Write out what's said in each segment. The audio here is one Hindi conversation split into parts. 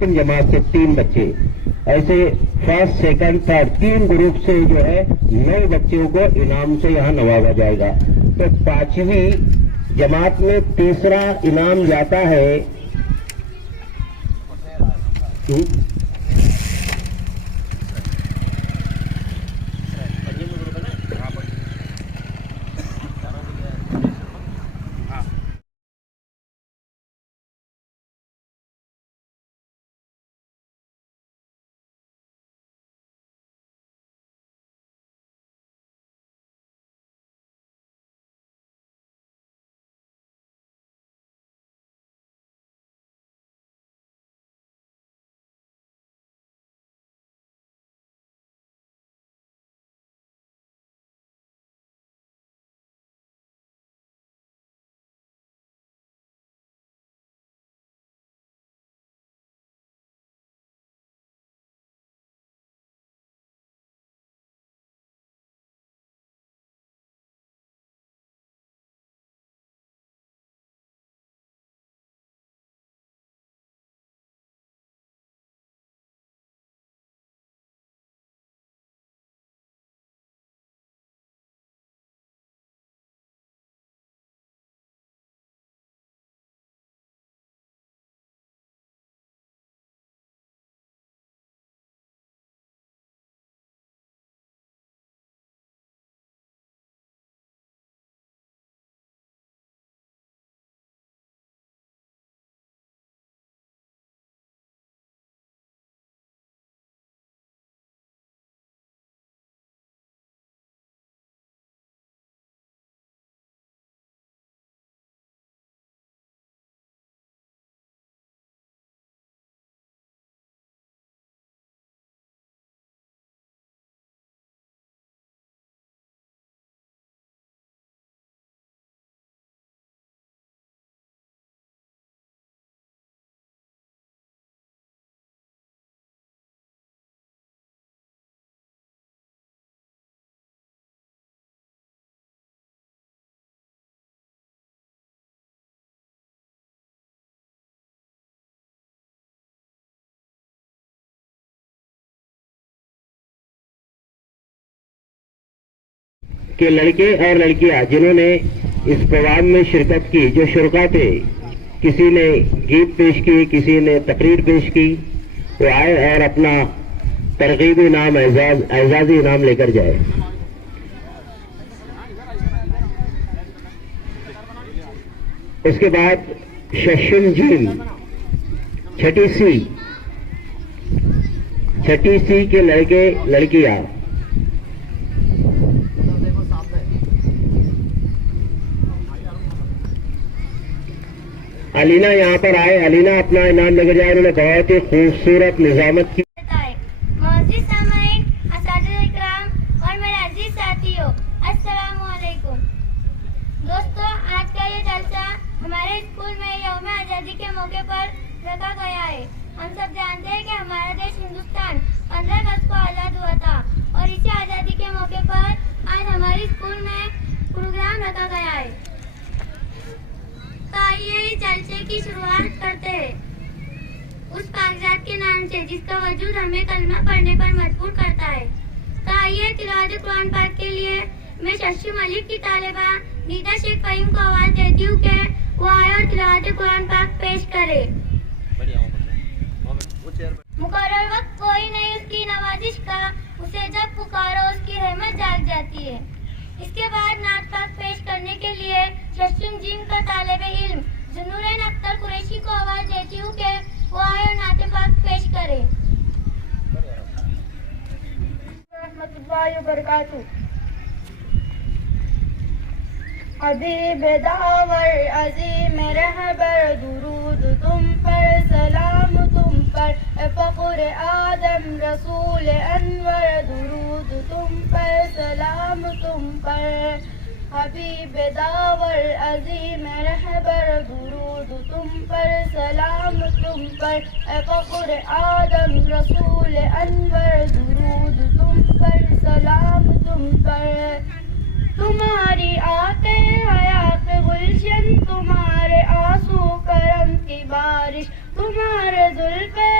सेकंड जमात से 3 बच्चे, ऐसे फर्स्ट सेकंड थर्ड 3 ग्रुप से जो है 9 बच्चों को इनाम से यहाँ नवाजा जाएगा। तो 5वीं जमात में तीसरा इनाम जाता है कि लड़के और लड़कियां जिन्होंने इस प्रोग्राम में शिरकत की, जो शुरका थे, किसी ने गीत पेश की, किसी ने तकरीर पेश की, वो आए और अपना तरगीबी इनाम, एजाजी इनाम लेकर जाए। उसके बाद शशुम जीम छठी सी के लड़के लड़कियां अलीना यहाँ पर आए। अलीना अपना इनाम लेकर जाए। उन्होंने बहुत ही खूबसूरत निजामत की। दोस्तों, आज का ये जलसा हमारे स्कूल में यौम आजादी के मौके पर रखा गया है। हम सब जानते हैं कि हमारा देश हिंदुस्तान 15 अगस्त को आजाद हुआ था और इसी आजादी के मौके पर आज हमारे स्कूल में प्रोग्राम रखा गया है। तो आइए इस जलसे की शुरुआत करते हैं उस कागजात के नाम से जिसका वजूद हमें कलमा पढ़ने पर मजबूर करता है। तो आइए तिलावत कुरान पाक के लिए मैं शशि मलिक की तालिबा नीता शेख फहीम को आवाज देती हूँ कि वो आए और तिलावत कुरान पाक पेश करे। मुकर्रर वक्त कोई नहीं उसकी नवाजिश का, उसे जब पुकारो उसकी रहमत जाग जाती है। इसके बाद नात पाक पेश करने के लिए शशुम जिम का तालिबे इल्म जुनूरैन अख्तर कुरैशी को आवाज देती हूँ कि वो आए और नात पाक पेश करे। रहमतुल्लाहि व बरकातुहू। हबीब दावर अज़ीम रहबर दुरूद तुम पर, सलाम तुम पर, फ़ख्र आदम रसूल अनवर दुरूद तुम पर, सलाम तुम पर। हबीब दावर अज़ीम रहबर दुरूद तुम पर, सलाम तुम पर, फ़ख्र आदम रसूल अनवर दुरूद तुम पर, सलाम तुम पर। तुम्हारी आते हयात गुलशन, तुम्हारे आंसू करम की बारिश, तुम्हारे जुल्फ़े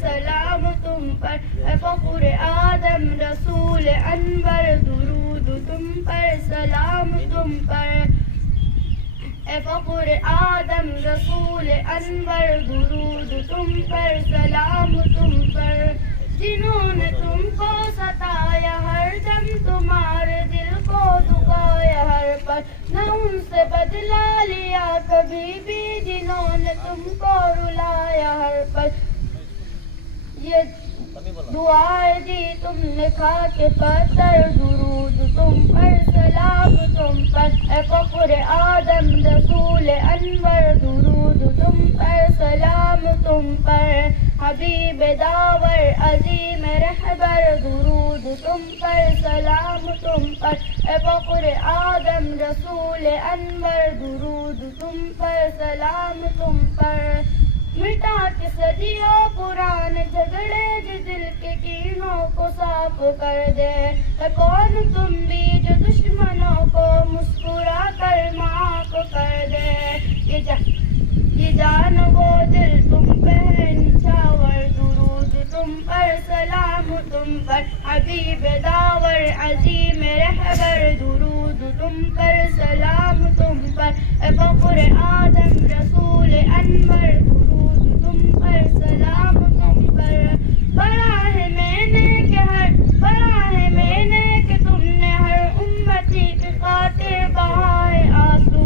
सलाम तुम पर, फ़ख्र आदम रसूल अनवर दुरूद तुम पर, सलाम तुम पर, फ़ख्र आदम रसूल अनवर दुरूद तुम पर, सलाम तुम पर। जिन्होंने तुमको सताया हर दम, तुम्हारे दिल को दुखाया हर पल, न उनसे बदला लिया कभी भी, जिन्होंने तुमको रुलाया हर पल। ये दुआएं दी तुमने खा के पत्थर, दुरूद तुम पर, सलाम तुम पर, फ़ख्र आदम रसूल अनवर दुरूद तुम पर, सलाम तुम पर। हबीब दावर अजीम रहबर दुरूद तुम पर, सलाम तुम पर, फ़ख्र आदम रसूल अनवर दुरूद तुम पर, सलाम तुम पर। मिटा के सदियों पुराने झगड़े जो दिल के कीनों को साफ कर दे, है कौन तुम भी जो दुश्मनों को मुस्कुरा कर माफ कर दे। ये जान वो दिल तुम पे है निछावर, दुरूद तुम पर, सलाम तुम पर। हबीब दावर अजीम रहबर दुरूद तुम पर, सलाम तुम पर, फ़ख्र आदम रसूल अनवर दुरूद तुम पर, सलाम तुम पर। पढ़ा है मैंने कि तुमने हर उम्मती के खातिर बहाए आंसू,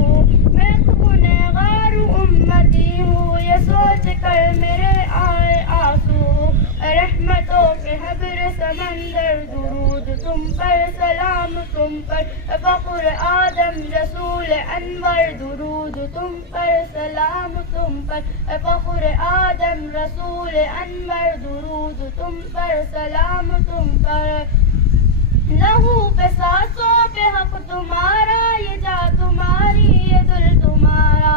मैं गुनहगार उम्मती हूँ ये सोच कर मेरे आए आंसू। रहमतों के हब्र समंदर दुरूद तुम पर, सलाम तुम पर, फ़ख्र आदम रसूल अनवर दुरूद तुम पर, सलाम तुम पर, फ़ख्र आदम रसूल अनवर दुरूद तुम पर, सलाम तुम पर। लहू पे सांसों पे हक तुम्हारा, ये जा तुम्हारी ये दिल तुम्हारा।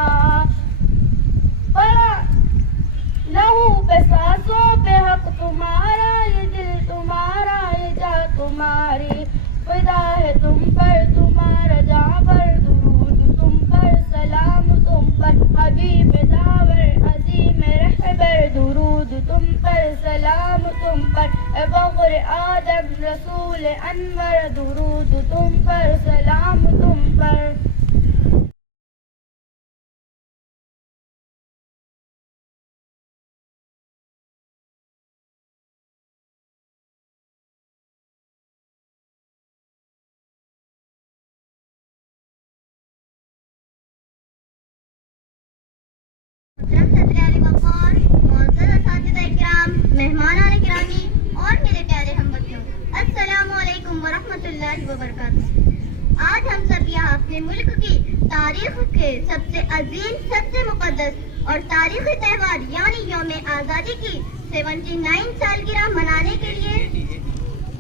लहू पे सांसों पे हक तुम्हारा, ये दिल तुम्हारा, ये जा तुम्हारी। फिदा है तुम पर तुम्हारा जाबर दुरूद तुम पर, सलाम तुम पर। हबीब दावर अजीम रहबर दुरूद तुम पर, सलाम तुम पर, फ़ख्र आदम रसूल अनवर दुरूद तुम पर, सलाम तुम पर। मेहमान गिरामी और मेरे प्यारे हम बच्चों, अस्सलामु अलैकुम वरहमतुल्लाहि वबरकातुहू। आज हम सब यहाँ अपने मुल्क की तारीख के सबसे अजीम, सबसे मुकद्दस और तारीखी त्यौहार यानी यौम आज़ादी की 79 सालगिरह मनाने के लिए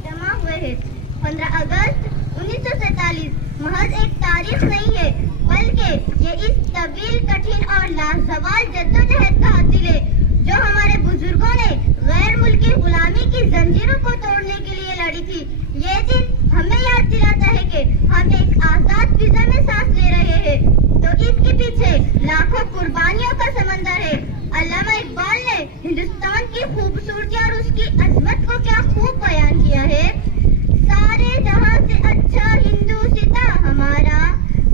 जमा हुए हैं। 15 अगस्त 1947 महज एक तारीख नहीं है, बल्कि ये इस तवील, कठिन और लाजवाल जद्दोजहद का हासिल है जो हमारे बुजुर्गों ने गैर मुल्की गुलामी की जंजीरों को तोड़ने के लिए लड़ी थी। ये दिन हमें याद दिलाता है कि हम एक आजाद फिजा में सांस ले रहे हैं, तो इसके पीछे लाखों कुर्बानियों का समंदर है। अल्लामा इकबाल ने हिंदुस्तान की खूबसूरती और उसकी अजमत को क्या खूब बयान किया है। सारे जहां से अच्छा हिंदू सिता हमारा,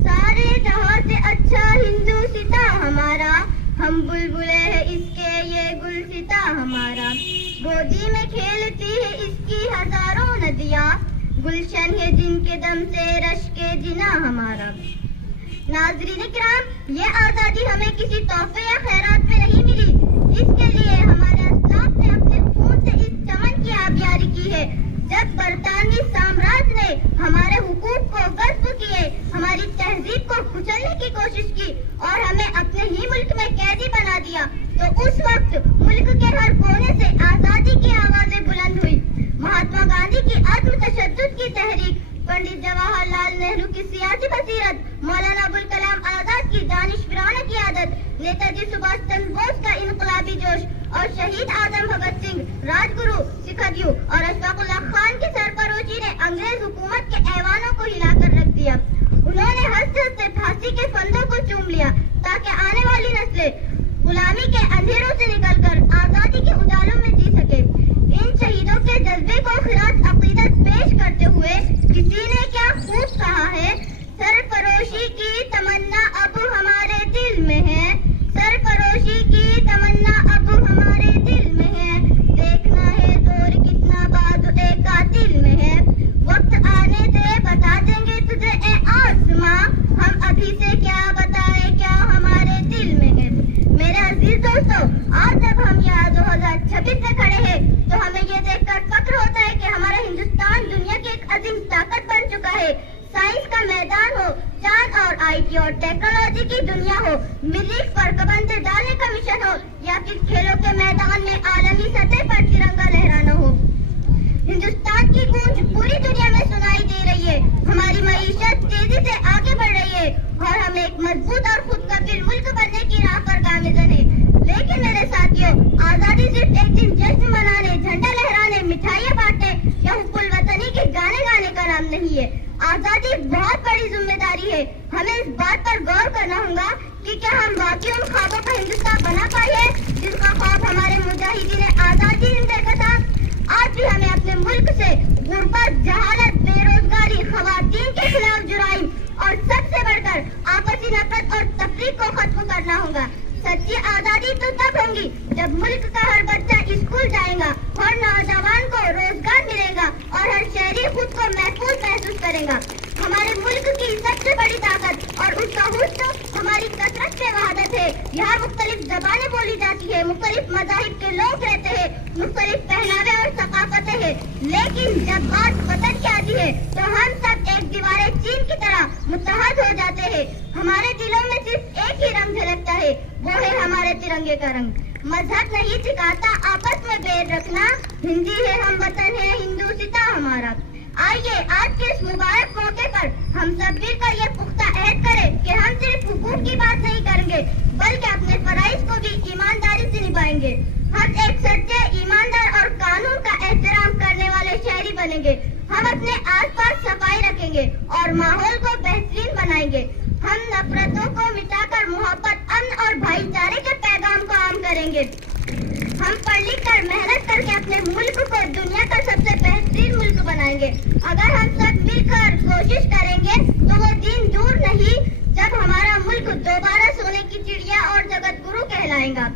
सारे जहां से अच्छा हिंदू सिता हमारा, हम बुलबुले हैं इसके ये गुलसिता हमारा। गोदी में खेलती है इसकी हजारों नदियाँ, गुलशन है जिनके दम से रश के जिना हमारा। नाज़रीन किराम, ये आज़ादी हमें किसी तोहफे या खैरात पे नहीं मिली, इसके लिए हमारे अस्लाफ ने अपने खून से इस चमन की आबियारी की है। जब बरतानवी साम्राज्य ने हमारे हुकूक को गस्प किए, हमारी तहजीब को कुचलने की कोशिश की और हमें अपने ही मुल्क में कैदी बना दिया, तो उस वक्त मुल्क के हर कोने से आजादी की आवाजें बुलंद हुई। महात्मा गांधी की अज़्म तशद्दुद की तहरीक, पंडित जवाहरलाल नेहरू की सियासी बसीरत, मौलाना अबुल कलाम आजाद की दानिशवराना क़ियादत, नेताजी सुभाष चंद्र बोस का इनकलाबी जोश और शहीद आजम भगत सिंह, राजगुरु सिखदेव और अशफाकुल्लाह खान की सरफरोशी ने अंग्रेज हुकूमत के ऐवानों को हिलाकर रख दिया। उन्होंने हंसते हंसते फांसी के फंदों को चूम लिया ताकि आने वाली नस्लें गुलामी के अंधेरों से निकलकर आजादी के उजालों में जी सके। मैदान हो, चांद और IT और टेक्नोलॉजी की दुनिया हो, मरीख पर कबंदे डालने का मिशन हो, या फिर खेलों के मैदान में आलमी सतह पर तिरंगा लहराना हो, हिंदुस्तान की गूंज पूरी दुनिया में सुनाई दे रही है। हमारी मईशत तेजी से आगे बढ़ रही है और हम एक मजबूत और खुदकबीर मुल्क बनने की राह पर गामजन है। लेकिन मेरे साथियों, आजादी सिर्फ एक दिन जश्न मनाने, झंडा लहराने, मिठाइयाँ बांटने या हुब्बुल वतनी के गाने गाने का नाम नहीं है। आजादी बहुत बड़ी जिम्मेदारी है। हमें इस बात पर गौर करना होगा कि क्या हम वाकई उन ख्वाबों का हिंदुस्तान बना पाए हैं जिसका ख्वाब हमारे मुजाहिदीन आजादी ने देखा था। आज भी हमें अपने मुल्क से गुर्बत, जहालत, बेरोजगारी, खवातीन के खिलाफ जुराइम और सबसे बढ़कर आपसी नफरत और तफरीक को खत्म करना होगा। सच्ची आजादी तो तब होगी जब मुल्क का हर बच्चा स्कूल जाएगा, हर नौजवान को रोजगार मिलेगा और हर शहरी खुद को महफूज महसूस करेगा। हमारे मुल्क की सबसे बड़ी ताकत और उसका हुस्न हमारी कसरत से वहादत है। यहाँ मुख्तलिफ जबानें बोली जाती है, मुख्तलिफ मज़ाहिब के लोग रहते हैं, मुख्तलिफ पहनावे और सकाफतें हैं, लेकिन जब बात वतन की आती है तो हम सब एक दीवारे चीन की तरह मुत्तहद हो जाते हैं। हमारे दिलों में सिर्फ एक ही रंग झलकता है, वो है हमारे तिरंगे का रंग। मजहब नहीं सिखाता आपस में बैर रखना, हिंदी है हम वतन है हिंदुस्तान हमारा। आइए आज के इस मुबारक मौके पर हम सब मिलकर ये पुख्ता अहद करें कि हम सिर्फ हुकूक की बात नहीं करेंगे बल्कि अपने फराइज को भी ईमानदारी से निभाएंगे। हम एक सच्चे, ईमानदार और कानून का एहतराम करने वाले शहरी बनेंगे। हम अपने आसपास सफाई रखेंगे और माहौल को बेहतरीन बनाएंगे। हम नफरतों को मिटाकर मोहब्बत, अमन और भाईचारे के पैगाम को आम करेंगे। हम पढ़ लिख कर मेहनत करके अपने मुल्क को दुनिया का सबसे बेहतरीन मुल्क बनाएंगे। अगर हम सब मिलकर कोशिश करेंगे तो वो दिन दूर नहीं जब हमारा मुल्क दोबारा सोने की चिड़िया और जगत गुरु कहलाएगा।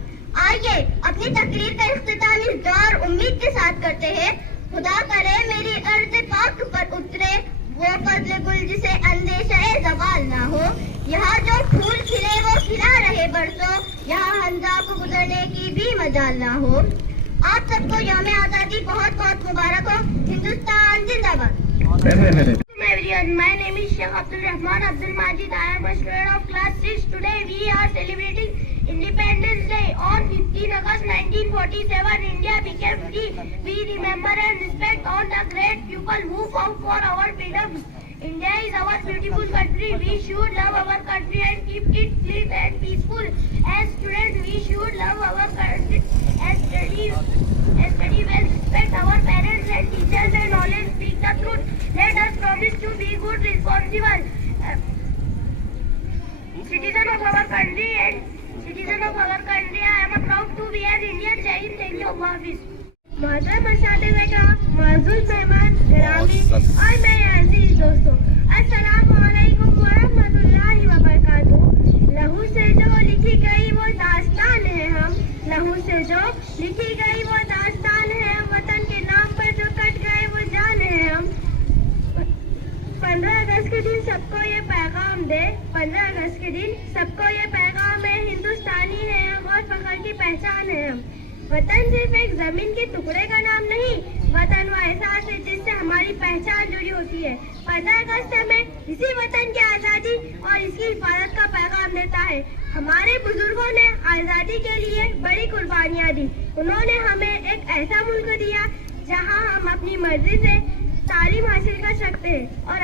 आइए अपनी तकरीर का इख्तिताम इस दौर उम्मीद के साथ करते हैं। खुदा करे मेरी अर्ज़ पाक पर उतरे वो फजल गुल जिसे अंदेशा ज़वाल ना हो। यहाँ जो फूल खिले वो खिला रहे बरसों, यहाँ हंजा को गुजरने की भी मजाल ना हो। आप सबको यौम आज़ादी बहुत बहुत मुबारक हो। हिंदुस्तान जिंदाबाद। My name is Sheikh Abdul Rahman Abdul Majid. I am a student of class 6. Today we are celebrating Independence Day. On 15 August 1947, India became free. We remember and respect all the great people who fought for our freedom. India is our beautiful country. We should love our country and keep it clean and peaceful. As students, we should love our country and study well, respect our parents and teachers and always speak the truth. Let us promise to be good, responsible citizen of our country I am proud to be an Indian. Jai Hind. Thank you, Allah Hafiz. मोहतरम असातिज़ा, माज़ूल मेहमान गिरामी और मेरे अजीज दोस्तों, अस्सलामु अलैकुम व रहमतुल्लाहि व बरकातुहू। लहू से जो लिखी गई वो दास्तान है हम, लहू से जो लिखी गई वो दास्तान है हम, वतन के नाम पर जो कट गए वो जान है हम। 15 अगस्त के दिन सबको ये पैगाम दे, 15 अगस्त के दिन सबको ये पैगाम है, हिंदुस्तानी है हम और फख्र की पहचान है हम। वतन सिर्फ एक जमीन के टुकड़े का नाम नहीं, वतन वो एहसास है जिससे हमारी पहचान जुड़ी होती है। 15 अगस्त हमें इसी वतन की आज़ादी और इसकी हिफाजत का पैगाम देता है। हमारे बुजुर्गों ने आज़ादी के लिए बड़ी कुर्बानियाँ दी। उन्होंने हमें एक ऐसा मुल्क दिया जहाँ हम अपनी मर्जी से तालीम हासिल कर सकते हैं और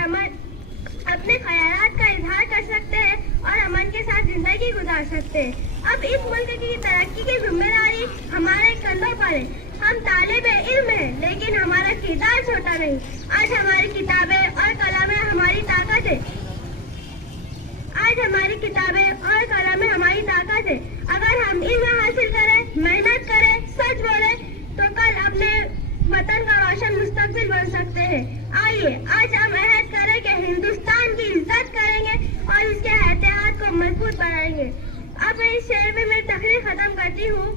अपने ख्यालात का इजहार कर सकते हैं और अमन के साथ जिंदगी गुजार सकते हैं। अब इस मुल्क की तरक्की की जिम्मेदारी हमारे कंधों पर है। हम तालिब इल्म हैं, लेकिन हमारा किरदार छोटा नहीं। आज हमारी किताबें और कलमें हमारी ताकत है। आज हमारी किताबें और कलमें हमारी ताकत है। अगर हम इल्म हासिल करें, मेहनत करें, सच बोले तो कल अपने वतन का रोशन मुस्तकबिल बन सकते हैं। आइए आज हम अहद करें कि हिंदुस्तान की इज्जत करेंगे और इसके एहतियात को मजबूत बनाएंगे। अब मैं इस शेर में मेरी तकरीर खत्म करती हूँ।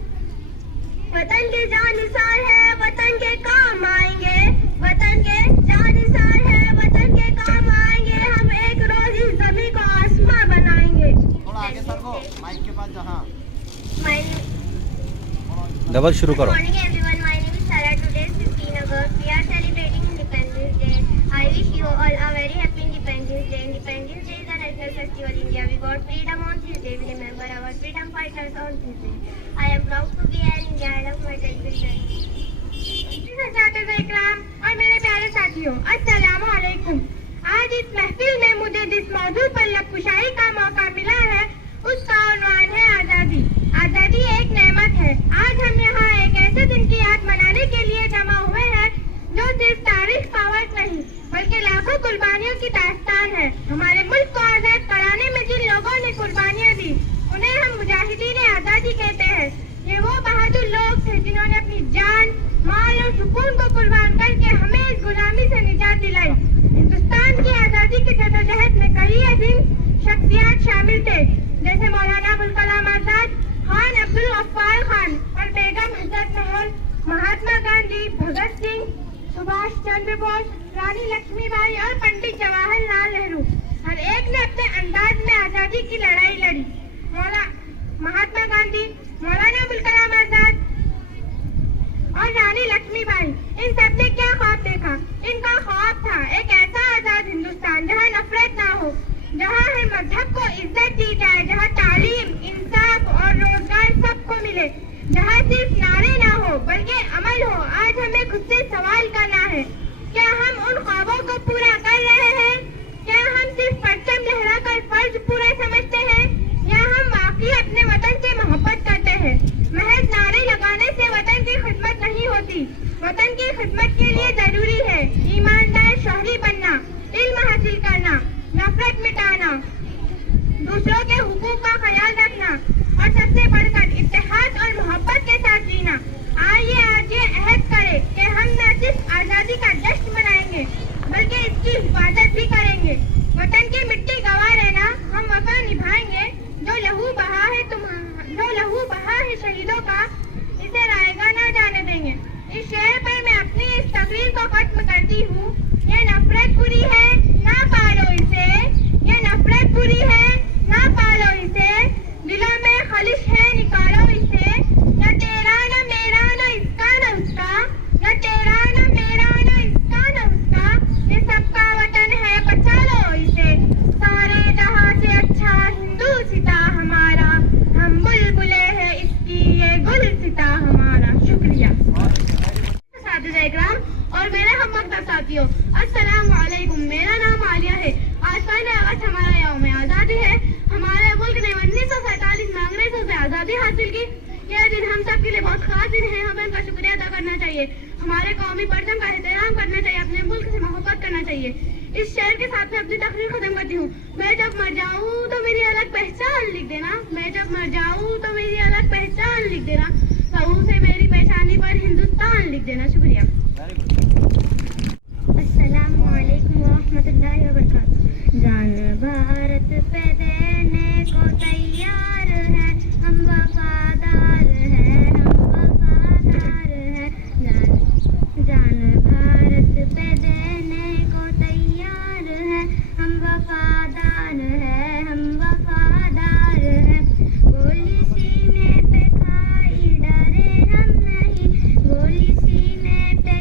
वतन के जान निसार है, वतन के काम आएंगे, वतन के जान निसार है, वतन के काम आएंगे, हम एक रोज इस जमीन को आसमां बनाएंगे। थोड़ा आगे सर को माइक के पास जहाँ डबल शुरू करो। Good morning everyone, my name is Sarah. Today is 15 August. We are celebrating Independence Day. I wish you all a very happy Independence Day. साथियों, अस्सलामु अलैकुम। आज इस महफिल में मुझे जिस मौजू पर लबकुशाई का मौका मिला है उसका उन्वान है आज़ादी। आज़ादी एक नेमत है। आज हम यहाँ एक ऐसे दिन की याद मनाने के लिए जमा हुए हैं जो सिर्फ तारीख का वक्त नहीं बल्कि लाखों कुर्बानियों की दास्तान है। हमारे मुल्क को आजाद कराने में जिन लोगों ने कुर्बानियाँ दी उन्हें हम मुजाहिदीन आज़ादी कहते हैं। ये वो बहादुर लोग थे जिन्होंने अपनी जान, माल और सुकून को कुर्बान करके हमें इस गुलामी से निजात दिलाई। हिंदुस्तान की आज़ादी की जदोजहद में कई अजीम शख्सियात शामिल थे, जैसे मौलाना अबुल कलाम आजाद, खान अब्दुल गफ्फार खान और बेगम हजरत महल, महात्मा गांधी, भगत सिंह, सुभाष चंद्र बोस, रानी लक्ष्मीबाई और पंडित जवाहरलाल नेहरू। हर एक ने अपने अंदाज में आज़ादी की लड़ाई लड़ी। महात्मा गांधी, मौलाना अबुल कलाम आजाद और रानी लक्ष्मीबाई, इन सब ने क्या ख्वाब देखा? इनका ख्वाब था एक ऐसा आजाद हिंदुस्तान जहाँ नफरत ना हो, जहाँ हर मजहब को इज्जत दी जाए, जहाँ तालीम, इंसाफ और रोजगार सबको मिले, जहाँ सिर्फ नारे ना हो बल्कि अमल हो। आज हमें खुद से सवाल करना है, क्या हम उन ख्वाबों को पूरा कर रहे हैं? क्या हम सिर्फ परचम लहराकर फर्ज पूरा समझते हैं या हम वाकई अपने वतन से मोहब्बत करते हैं? महज नारे लगाने से वतन की खिदमत नहीं होती। वतन की खिदमत के लिए जरूरी है ईमानदार शहरी बनना, इल्म हासिल करना, नफरत मिटाना, दूसरों के हुकूक का ख्याल रखना और सबसे बढ़कर इत्तेहाद और मोहब्बत के साथ जीना। आइए आज ये अहद करें कि हम न सिर्फ आज़ादी का जश्न मनाएंगे बल्कि इसकी हिफाजत भी करेंगे। वतन की मिट्टी गंवा रहना, हम वफा निभाएंगे। जो लहू बहा है शहीदों का, इसे रायगा ना जाने देंगे। इस शेर पर मैं अपनी इस तकरीर को खत्म करती हूँ। ये नफरत बुरी है, ना पालो इसे। ये नफरत बुरी है, ना पालो इसे। दिलों में खलिश है, निकालो इसे। न तेरा न मेरा न इसका न उसका, न तेरा न मेरा न इसका न उसका। ये सबका वतन है, बचा लो इसे। सारे जहां से अच्छा हिंदू सिता हमारा, हम बुलबुले हैं इसकी ये गुल सिता हमारा। शुक्रिया और मेरे हम साथियों, अस्सलाम वालेकुम। मेरा नाम आलिया है। आज 15 अगस्त हमारा यौम आज़ादी है। हमारे मुल्क ने 1947 में अंग्रेजों से आज़ादी हासिल की। यह दिन हम सब के लिए बहुत खास दिन है। हमें उनका शुक्रिया अदा करना चाहिए, हमारे कौमी परचम का एहतराम करना चाहिए, अपने मुल्क से मोहब्बत करना चाहिए। इस शेर के साथ मैं अपनी तकरीर खत्म करती हूँ। मैं जब मर जाऊँ तो मेरी अलग पहचान लिख देना। मैं जब मर जाऊँ तो मेरी अलग पहचान लिख देना। सबों से मेरी पहचानी पर हिंदुस्तान लिख देना। शुक्रिया। अस्सलामु अलैकुम वरहमतुल्लाहि वबरकातुहू। जान भारत पे देने को तैयार है, हम वफादार हैं, हम वफादार हैं। जान भारत पे देने को तैयार है, हम वफादार हैं, हम वफादार हैं। गोली सीने पे खाई डरे हम नहीं, गोली सीने पे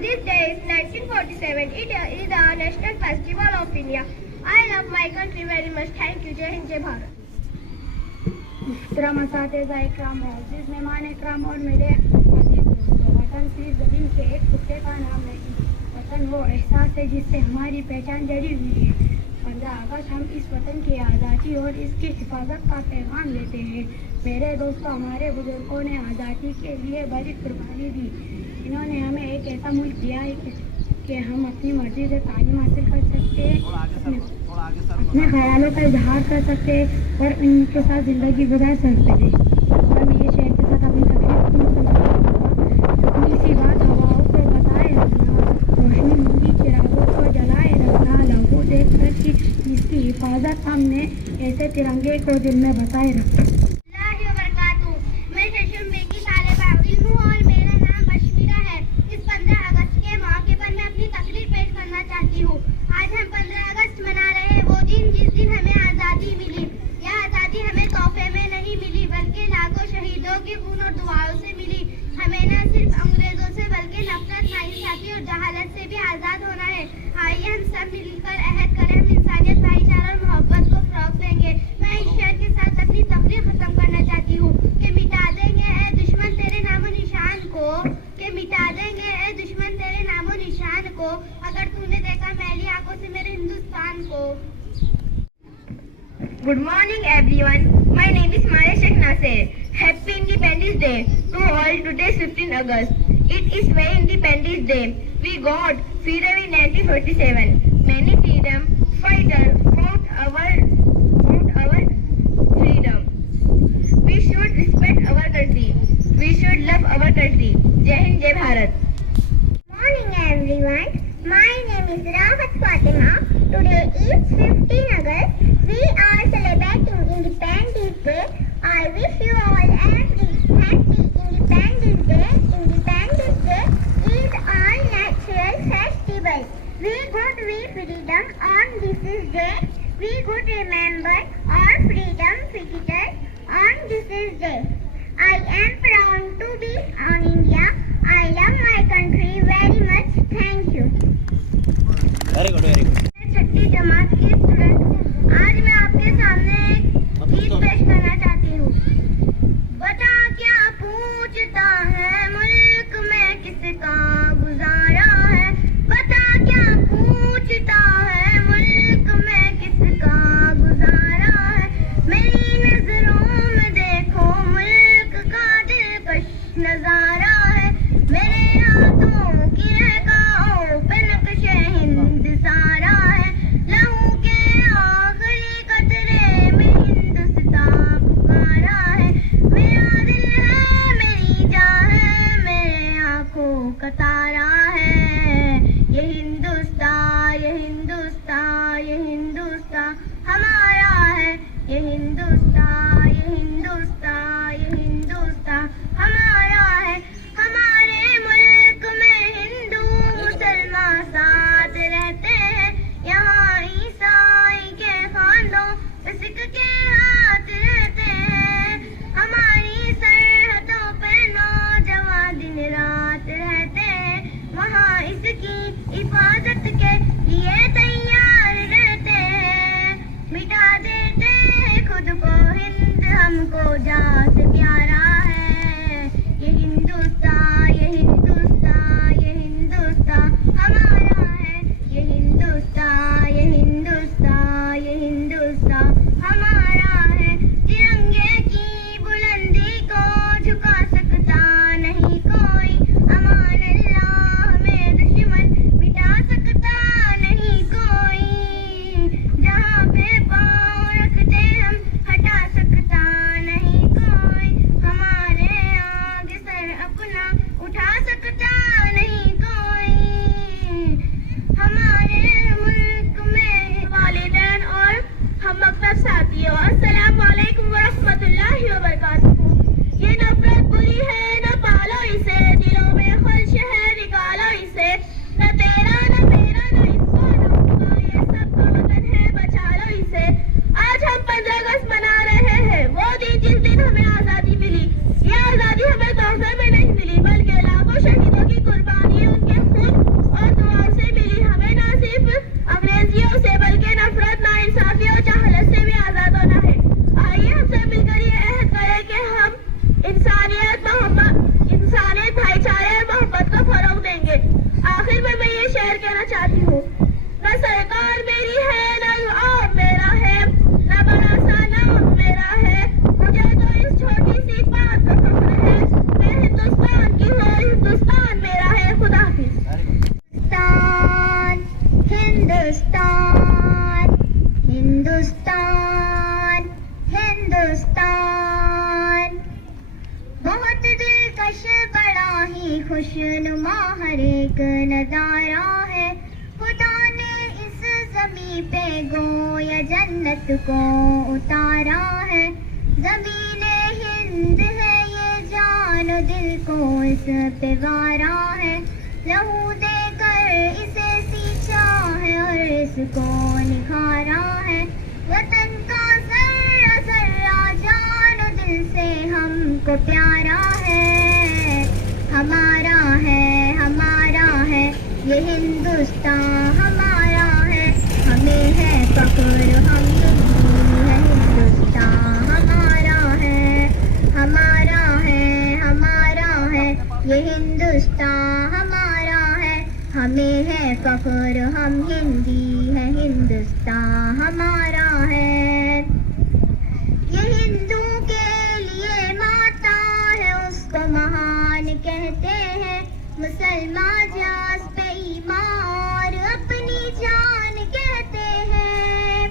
this day is 1947. It is the National Festival of India. I love my country very much. Thank you. जय हिंद जय भारत। मुहतरम असातिज़ा इकराम, मुअज़्ज़िज़ मेहमान इकराम और मेरे अज़ीज़ दोस्तों, वतन सिर्फ ज़मीन के एक कुत्ते का नाम नहीं, वतन वो एहसास है जिससे हमारी पहचान जड़ी हुई है। 15 अगस्त हम इस वतन की आज़ादी और इसकी हिफाजत का पैगाम देते हैं। मेरे दोस्तों, हमारे बुजुर्गों ने आज़ादी के लिए बड़ी कुर्बानी दी। इन्होंने हमें एक ऐसा मुल्क दिया है कि हम अपनी मर्जी से तालीम हासिल कर सकते हैं, अपने ख्यालों का इजहार कर सकते हैं और उनके साथ ज़िंदगी गुजार सकते हैं। हम ये शहर के साथ अपनी तकलीफ अपनी सी बात हवाओं को बताए रखना, रोशनी मूंगी चिरागों को जलाए रखना, लहू देख कर कि जिसकी हिफाजत हमने ऐसे तिरंगे को दिल में बसाए रखना। आज हम 15 अगस्त मना रहे हैं, वो दिन जिस दिन हमें आज़ादी मिली। यह आज़ादी हमें तोहफे में नहीं मिली, बल्कि लाखों शहीदों के खून और दुआओं से मिली। हमें न सिर्फ अंग्रेजों से बल्कि नफरत, नाइंसाफी और जहालत से भी आज़ाद होना है। आइए हम सब मिलकर अहद करें, हम इंसानियत, भाईचारा और मोहब्बत को फ़रोग़ देंगे। मैं इस शेर के साथ अपनी तकरीर ख़त्म करना चाहती हूँ कि मिटा देंगे ए दुश्मन तेरे नामो निशान को, कि मिटा देंगे ए दुश्मन तेरे नामो निशान को, अगर तूने देखा मैली आंखों से मेरे हिंदुस्तान को। Good morning everyone. My name is Maya Sheikh Nasir. Happy Independence Day to all. Today is 15 August. It is my Independence Day. We got freedom in 1947. Many freedom fighters fought our freedom. We should respect our country. We should love our country. Jai Hind Jai Bharat. Morning everyone. My name is Rahat Fatima. Today is 15 August. We are celebrating Independence Day. I wish you all happy Independence Day. Independence Day is our natural festival. We could be freedom on this day. We could remember our freedom fighters on this day. I am proud to be on India. I love my country very much. Thank you. Very good very good. छठी जमात की स्टूडेंट हूँ। आज मैं आपके सामने एक गीत पेश करना चाहती हूँ। बता क्या पूछता है मुल्क में किसका गुजारा है, बता क्या पूछता है मुल्क में किसका गुजारा है। मेरी नजरों में देखो मुल्क का दिलकश नजारा है, मेरे हाथों की रेखाओं पे नक्शे हिंद सारा है। लहू के आखिरी कतरे में हिंदुस्तान पुकारा है। मेरा दिल है, मेरी जान है, मेरे आंखों का तारा है। ये हिंदुस्तान, ये हिंदुस्तान, ये हिंदुस्तान हमारा है। ये हिंदुस्तान, ये हिंदुस्तान, ये हिंदुस्तान हमारा है। हमारे मुल्क में हिंदू मुसलमान साथ रहते हैं, यहाँ ईसाई के खानों पे सिख के हाथ रहते हैं। हमारी सरहदों पे नौजवान दिन रात रहते हैं, ही खुशनुमा हर एक नजारा है। खुदा ने इस ज़मीं पे गोया जन्नत को उतारा है। ज़मीने हिंद है ये जान दिल को इस पे वारा है। लहू देकर इसे सींचा है और इसको निखारा है। वतन का जर्रा जर्रा जान दिल से हमको प्यारा है। हमारा है ये हिंदुस्तान हमारा है। हमें है फख्र हम है हिंदुस्तान हमारा है। ये हिंदुस्तान हमारा है। हमें है फख्र हम हिंदी है हिंदुस्तान हमारा है। ये हिंदू के लिए माता है उसको महान कहते हैं। मुसलमान जास पे ईमान और अपनी जान कहते हैं।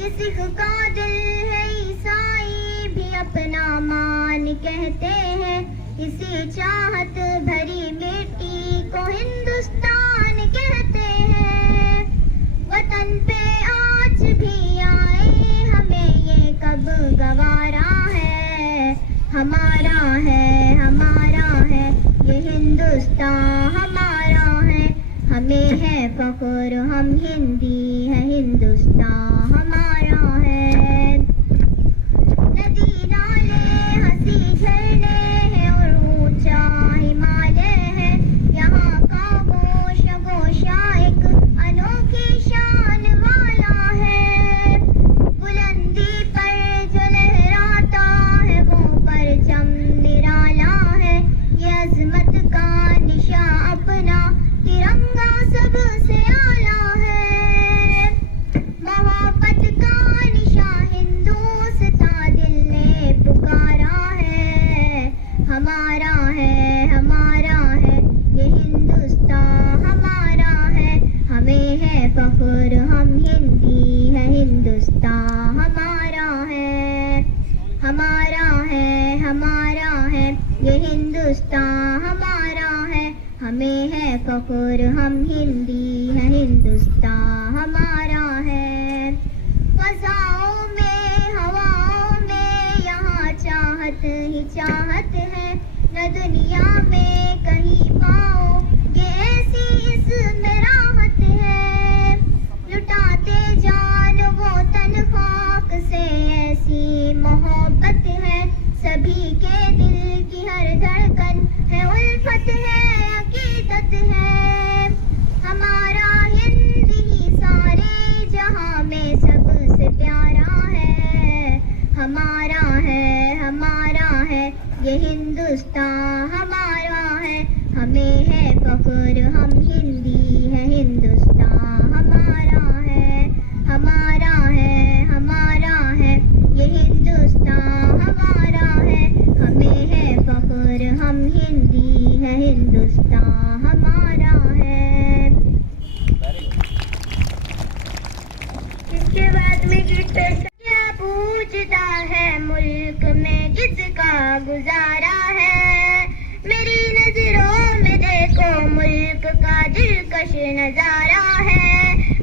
ये सिख का दिल है ईसाई भी अपना मान कहते हैं। इसी चाहत भरी मिट्टी को हिंदुस्तान कहते हैं। वतन पे आज भी आए हमें ये कब गवारा है। हमारा है ये हिंदुस्तान हमारा है। हमें है फख्र हम हिंदी है हिंदुस्तान हमारा है। नदी नाले हंसी झरने हैं और ऊंचा हिमालय है। यहाँ का गोशा एक अनोखी शान वाला है। बुलंदी पर जो लहराता है वो परचम निराला है। ये अजमत का निशा अपना तिरंगा सबसे आला है। मोहब्बत का निशा हिंदुस्तान दिल ने पुकारा है। हमारा है ये हिंदुस्तान हमारा है। हमें है फख्र हम हिंदी है हिंदुस्तान हमारा है। ये हिंदुस्तान हमारा है। हमें है फख्र हम हिंदी है हिंदुस्तान हमारा है। फज़ाओं में हवाओं में यहाँ चाहत ही चाहत है। न दुनिया में कहीं पाओ ये ऐसी इसमें राहत है। लुटाते जान वो तन खाक से ऐसी मोहब्बत है। सभी के दिल की हर धड़कन है उल्फत है अकीदत है। हमारा हिंद ही सारे जहां में सबसे प्यारा है। हमारा है ये हिंदुस्तान हमारा है। हमें है फख्र हम हिंदी है हिंदुस्तान हमारा है। ये हिंदुस्तान हमारा है। हमें है फख्र हम हिंदी है हिंदुस्तान हमारा है। इसके बाद में क्या पूछता है मुल्क में किसका गुजारा है। मेरी नजरों में देखो मुल्क का दिलकश नजारा है।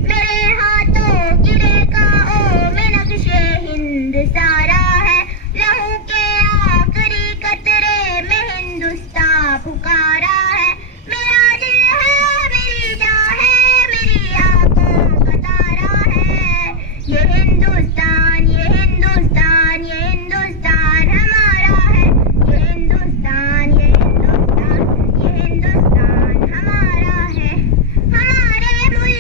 मेरे हाथों की रेखा ओ में नक्शे हिंद सारा है। लहू के आखिरी कतरे में हिंदुस्तान पुकारा है। मेरा दिल है मेरी जान है मेरी आंखों का तारा है। ये हिंदुस्तान हमारा है। ये हिंदुस्तान हमारा है। हमारे मुल्क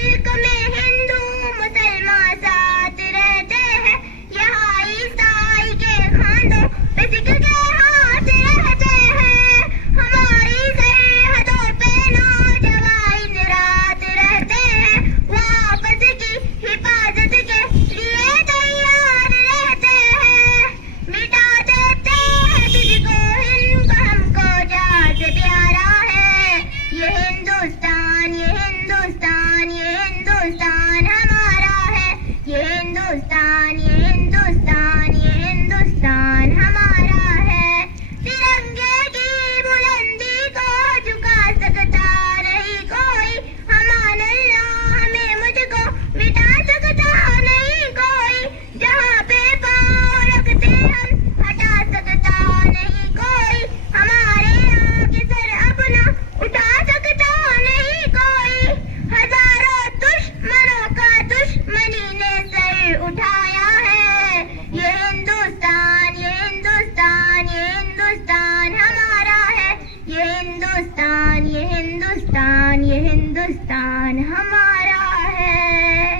हिंदुस्तान, ये हिंदुस्तान, ये हिंदुस्तान हमारा है।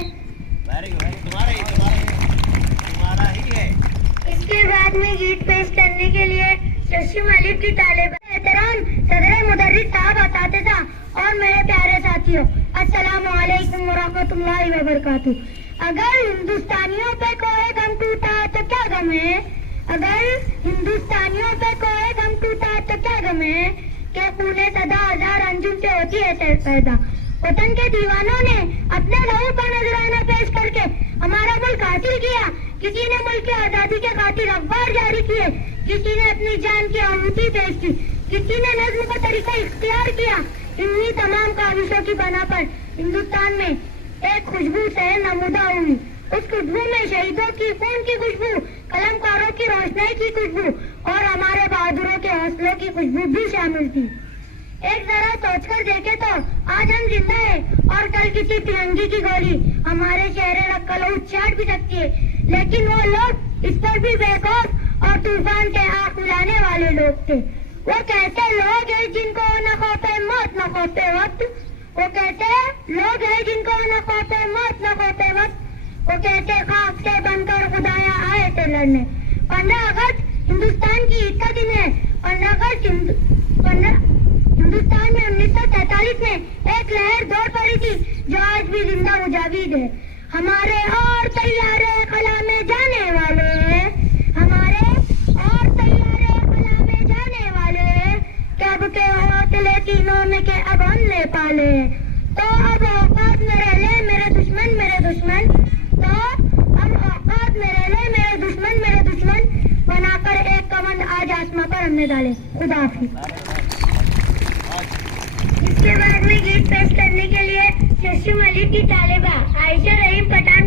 वेरी गुड, तुम्हारा ही है। इसके बाद में गीत पेश करने के लिए शशि मलिक की तालिब एहतराम सदर मुदर्रिस साहब बताते था। और मेरे प्यारे साथियों, अस्सलामु अलैकुम वरहमतुल्लाहि वबरकातुहू। अगर हिंदुस्तानियों पे कोई गम टूटा तो क्या गम है? अगर हिंदुस्तानियों पे कोई गम टूटा तो क्या गम है? कि खूने सदा हजार अंजुम से होती है सर पैदा। वतन के दीवानों ने अपने लहू का नजराना पेश करके हमारा मुल्क हासिल किया। किसी ने मुल्क की आजादी के खातिर अखबार जारी किए, किसी ने अपनी जान की आहुति पेश की, किसी ने नज्म का तरीका इख्तियार किया। इन्हीं तमाम काविशों की बना पर हिंदुस्तान में एक खुशबू से नमूदा हुई। उस खुशबू में शहीदों की खून की खुशबू, कलमकारों की रोशनाई की खुशबू और हमारे बहादुरों के हौसलों की खुशबू भी शामिल थी। एक जरा सोचकर देखे तो आज हम जिंदा है और कल किसी तिरंगी की गोली हमारे चेहरे नक्कल उच्चाट भी सकती है, लेकिन वो लोग इस पर भी बेखौफ और तूफान के आंख मिलाने वाले लोग थे। वो कैसे लोग हैं जिनको न खौफे मौत न खौफे वक्त, वो कैसे लोग हैं जिनको न खौफे मौत न खौफे वक्त, वो कैसे खाक से बनकर खुदाया आए थे लड़ने। 15 अगस्त हिंदुस्तान की ईद का दिन है। 15 अगस्त हिंदुस्तान में 1943 में एक लहर दौड़ पड़ी थी जो आज भी जिंदा मुजाविद है। हमारे और तैयारे खला में जाने वाले हैं, हमारे और तैयारे खला में जाने वाले हैं, कब के हौसले तीनों में के अब हमने पाले। तो अब औकात मेरे ले मेरे दुश्मन मेरे दुश्मन, तो अब औकात मेरे ले मेरे दुश्मन बनाकर एक कमंद आज आसमां पर हमने डाले। खुदा हाफिज। इसके बाद में गीत पेश करने के लिए शशि मलिक की तालिबा आयशा रहीम पठान